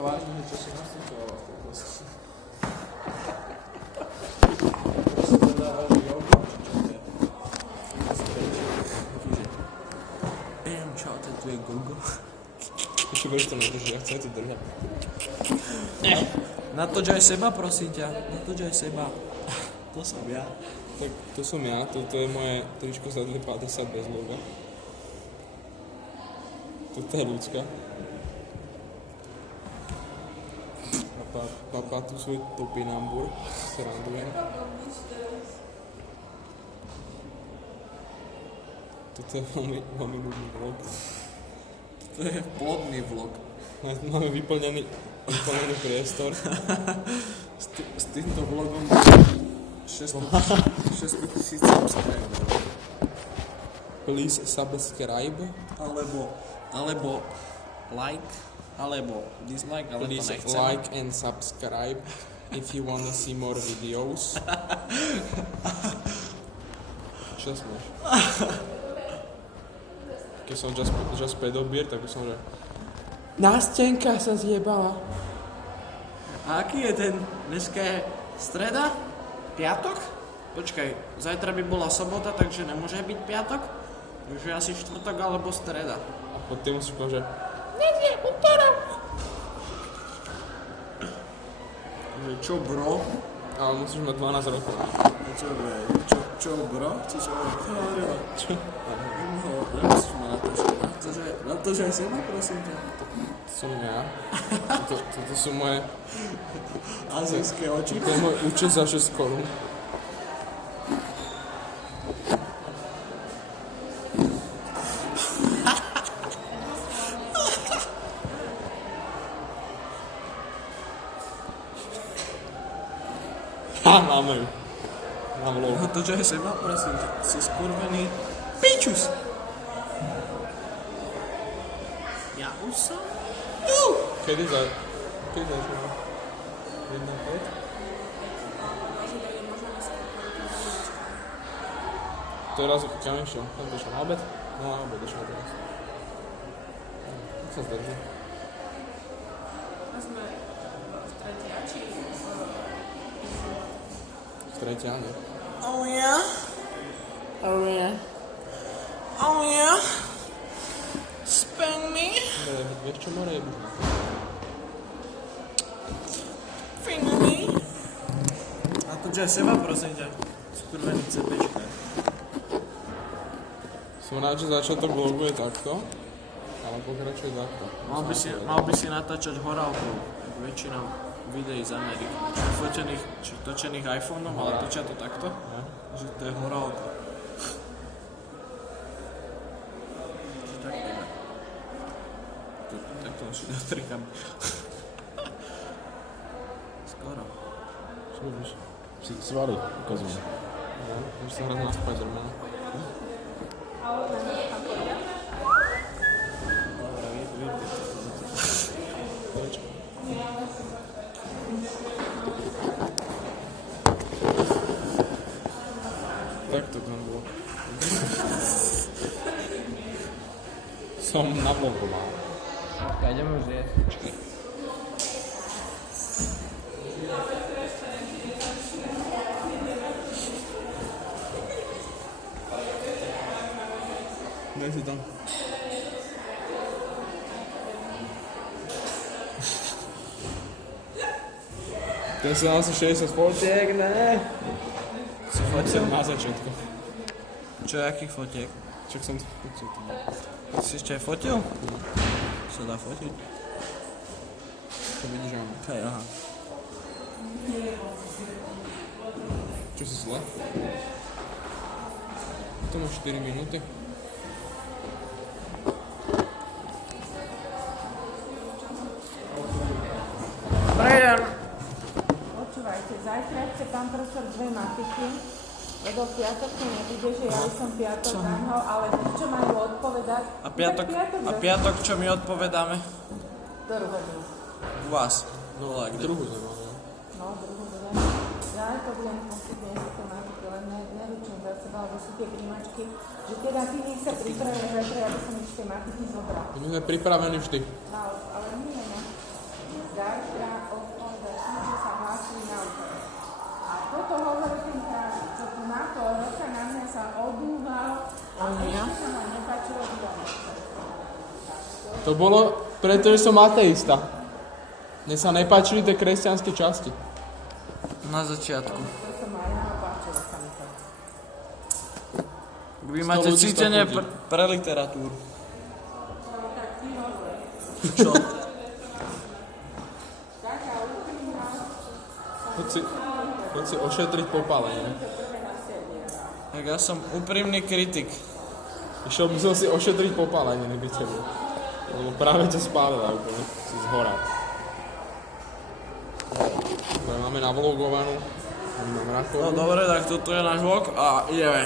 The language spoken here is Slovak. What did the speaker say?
Vážne, že čo si nastupovala v tej proste. Čau, tu je Gogo. Ešte budeš to nedržať, ja chcem to držať. Natočaj seba, prosím ťa. Natočaj seba. To som ja. Tak to som ja, toto je moje tričko z Ledley 50 bez loga. Toto je ľudská. Papá tu svoj topinambur, srandujem. Toto je veľmi ľudný vlog. To je plodný vlog. Máme vyplnený priestor. S týmto vlogom 600 000 subscriberov. Please subscribe. Alebo like, alebo dislike, alebo Please nechcem. like and subscribe if you wanna see more videos. Čo smieš? Keď som just pedobier, tak som že... Nástenka sa zjebala. A aký je ten? Dneska je streda? Piatok? Počkaj, zajtra by bola sobota, takže nemôže byť piatok? Takže asi štvrtok alebo streda. A potom musíš povedať, že... Nedie, utorok! Čo bro? Ale musíš mať 12 rokov. Čo bro? Čo? Nemusíš ma natočiť. Natočaj seba, prosím ťa. To som ja. Toto sú moje... Azijské oči. To je môj účet za 6 korún. Máme ju. Na vlog. Natočaj seba, prosím ťa. Si skurvený pičus. Ja už som tu. Kedy začneme? 1:05? Teraz kam išiel? Tam to išiel na obed? No na obed išiel teraz. Jak sa zdrží? A sme v tretiači. V tretiane. Oh yeah? Oh yeah. Oh yeah? Spank me? Vieš čo, more je bužná. Finger me? Natočaj seba, prosím ťa. Skurvený cepečka. Som rád, že začiatok vlogu je takto, ale pokračuje takto. Mal by si natáčať horálku, ako väčšina videí z Ameriky. Či točených iPhoneom, ale točia to takto, že to je horálka. Či tak iba. Tak to už dotrikam. Skoro. Čo robíš? Svaly ukazujem. No, môžeš sa hrať na Spidermana. Dobre, vypni. Prečo? Tak to tam bolo. Som na vlogu mal. Ideme už jesť. Daj si tam. Ten sa asi 60 fotiek, ne? Si fotil? Na začiatku. Čo, jakých fotiek? Čak som to fotil. Si ešte aj fotil? Sa dá fotiť? To vidíš, áno. Hej, aha. Čo si zle? To má 4 minúty. Prejdem! Počúvajte, zajtra chce pán profesor 2 matiky, lebo v piatok to nebude, že ja by som piatok nahnal, ale čo majú odpovedať? A piatok čo my odpovedáme? Ktorú hodinu? U vás. No, ale kde? Druhú sme mali. No, druhú budem. Ja aj to budem musieť dnes tie matiky, len neručím za seba, lebo sú tie príjmačky, že teda ty nech sa pripravia zajtra, aby som ešte tie matiky zobral. My sme pripravení vždy. No, ale nie, no. zajtra odpovedať tým, že sa hlásili na útok. A toto hovorí tým kráľom, čo tu na to roka na mňa sa odúval a ešte sa ma nepáčilo výrobne. To bolo preto, že som ateista. Mne sa nepáčili tie kresťanské časti. Na začiatku. To som aj ja, páčilo sa mi to. Vy máte ľudí cítenie to chodí. pre literatúru. No tak ty hovor. Čo? Taká úprimná, Choď si ošetriť popálenie. Tak ja som úprimný kritik. Išiel by som si ošetriť popálenie, neby tebe. Lebo práve ťa spálila úplne. Si zhorá. Dobre, máme navlogovanú. Mám No rakovinu. dobre, tak toto je náš vlog a ideme.